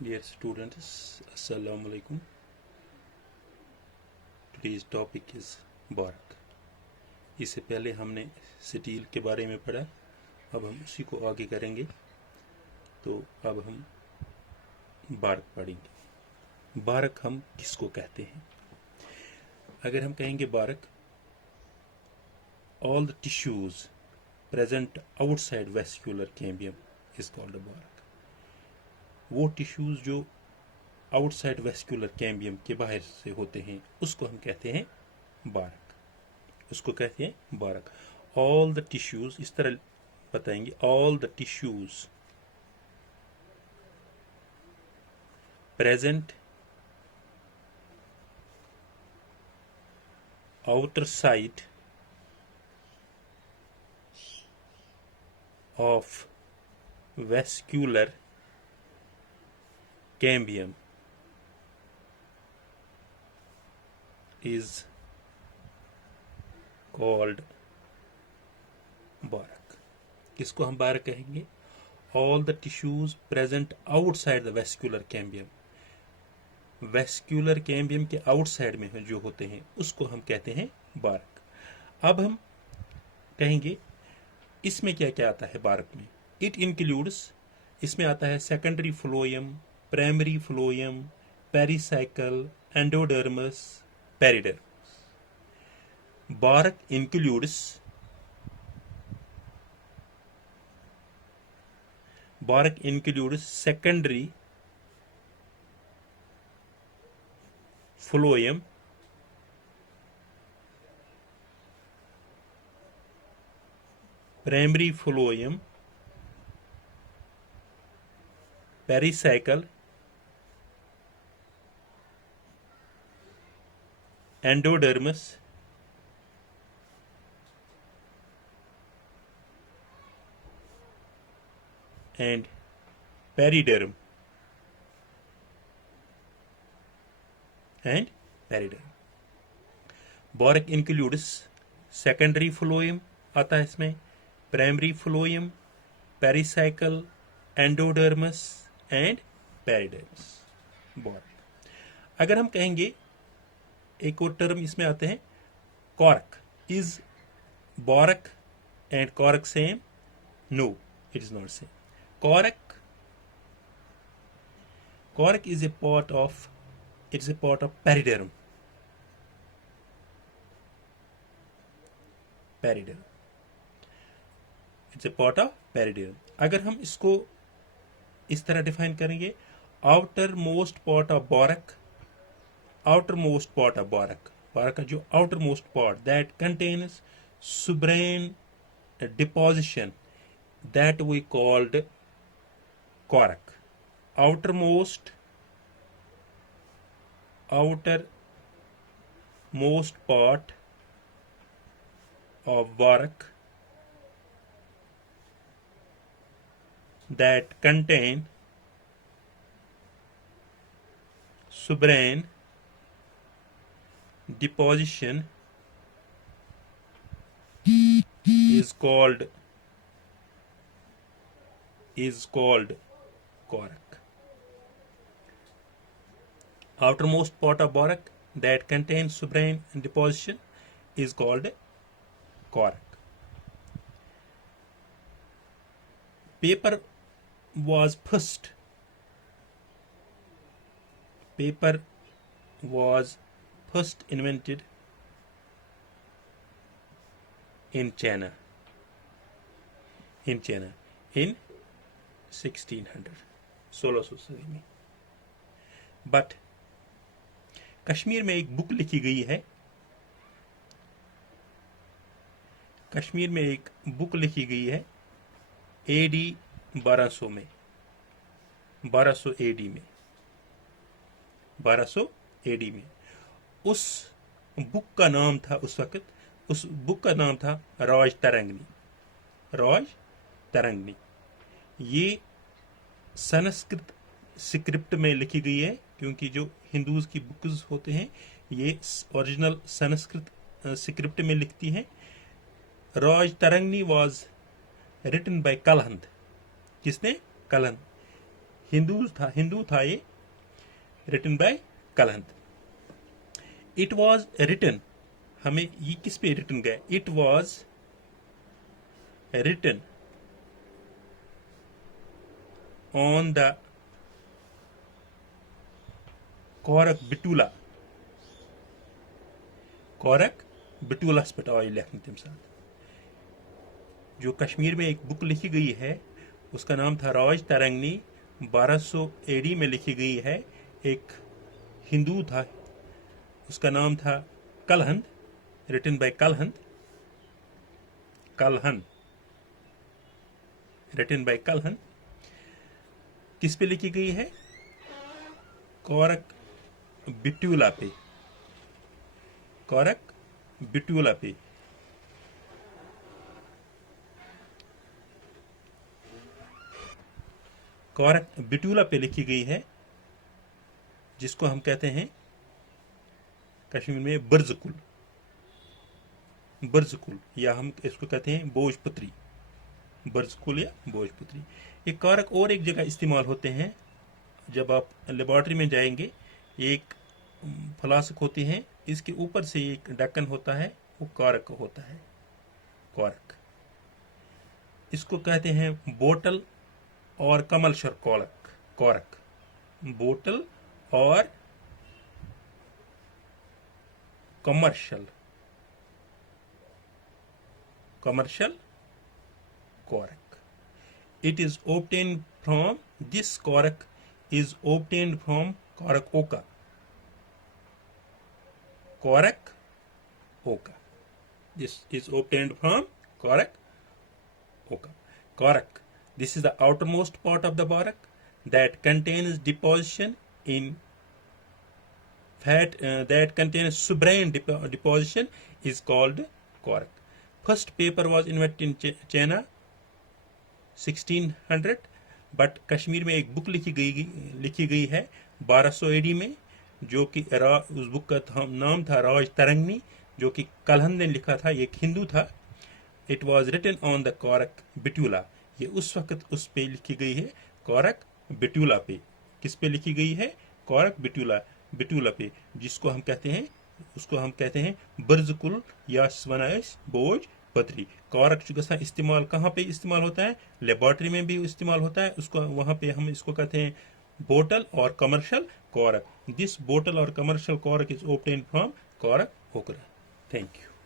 Dear students, Assalamu alaikum. Today's topic is बारक। इससे पहले हमने स्टील के बारे में पढ़ा, अब हम उसी को आगे करेंगे। तो अब हम बारक पढ़ेंगे। बारक हम किसको कहते हैं? अगर हम कहेंगे बारक, all the tissues present outside vascular cambium is called a बारक। वो टिश्यूज जो आउटसाइड वेस्कुलर कैम्बियम के बाहर से होते हैं उसको हम कहते हैं बारक। उसको कहते हैं बारक। ऑल द टिश्यूज, इस तरह बताएंगे, all the tissues present outer side of vascular cambium is called बारक। किसको हम बारक कहेंगे? all the tissues present outside the vascular cambium, vascular cambium के आउटसाइड में जो होते हैं उसको हम कहते हैं बारक। अब हम कहेंगे इसमें क्या क्या आता है बारक में। इट इंक्लूड्स, इसमें आता है secondary phloem, primary phloem, pericycle, endoderms, periderms. Bark includes secondary phloem, primary phloem, pericycle, endodermis, and periderm Barak includes secondary phloem आता है इसमें, primary phloem, pericycle, endodermis and पेरिडर्मस। बारक। अगर हम कहेंगे एक और टर्म इसमें आते हैं cork. Is bark and cork same? No, it is not same. Cork is a part of periderm. It's a part of periderm. अगर हम इसको इस तरह डिफाइन करेंगे, outermost part of बारक का जो outermost part that contains subrine deposition that we called cork. outermost part of barak that contain subrine deposition is called cork. Outermost part of barak that contains subrine deposition is called cork. Paper was first invented in China in 1600 1600 में। But Kashmir में एक book लिखी गई है, कश्मीर में एक book लिखी गई है AD 1200 में, 1200 AD में। उस बुक का नाम था राज तरंगनी। ये संस्कृत स्क्रिप्ट में लिखी गई है, क्योंकि जो हिंदूज की बुक्स होते हैं ये ओरिजिनल संस्कृत स्क्रिप्ट में लिखती हैं। Rajatarangini was written by Kalhana. किसने? कलहंद। हिंदू था ये, written by Kalhana. It was written, हमें ये किस पे रिटन गया, it was written on the cork Betula, cork Betulas पे आए लिखने तम साथ। जो कश्मीर में एक बुक लिखी गई है उसका नाम था राज तरंगनी, 1200 एडी में लिखी गई है। एक हिंदू था, उसका नाम था कलहंत, रिटन बाय कलहंत, कलहंत, रिटन बाय कलहंत। किस पे लिखी गई है, कौरक बिटूला पे, कौरक बिटूला पे। कौरक बिटूला पे लिखी गई है, जिसको हम कहते हैं कश्मीर में बर्जकुल, बर्जकुल, या हम इसको कहते हैं भोजपत्री, बर्जकुल या भोजपत्री। ये कारक और एक जगह इस्तेमाल होते हैं, जब आप लेबोरेटरी में जाएंगे, एक फ्लास्क होती है, इसके ऊपर से एक ढक्कन होता है, वो कारक होता है, कारक। इसको कहते हैं बोतल और कमर्शियल कौरक, कौरक, बोतल और commercial, commercial cork. It is obtained from, this cork is obtained from cork oak, cork oak, this is obtained from cork oak. Cork, this is the outermost part of the bark that contains deposition in fat, that contains subrine deposition is called कौरक। First paper was invented in China 1600, but Kashmir में एक book लिखी गई है 1200 AD में, जो कि उस book का नाम था राज तरंगनी, जो कि कलहंत ने लिखा था, एक हिंदू था। It was written on the cork Betula, ये उस वक्त उस पे लिखी गई है, कौरक बिटूला पे। किस पे लिखी गई है, कौरक बिटूला, बिटूला पे, जिसको हम कहते हैं, उसको हम कहते हैं बर्जकुल या स्वनायश बोझ पत्री। कौरक का इस्तेमाल कहाँ पे इस्तेमाल होता है, लेबोरेटरी में भी इस्तेमाल होता है, उसको वहां पे हम इसको कहते हैं बोतल और कमर्शियल कौरक। दिस बोतल और कमर्शियल कौरक इज ऑब्टेन्ड फ्रॉम कौरक ओकरा। Thank you.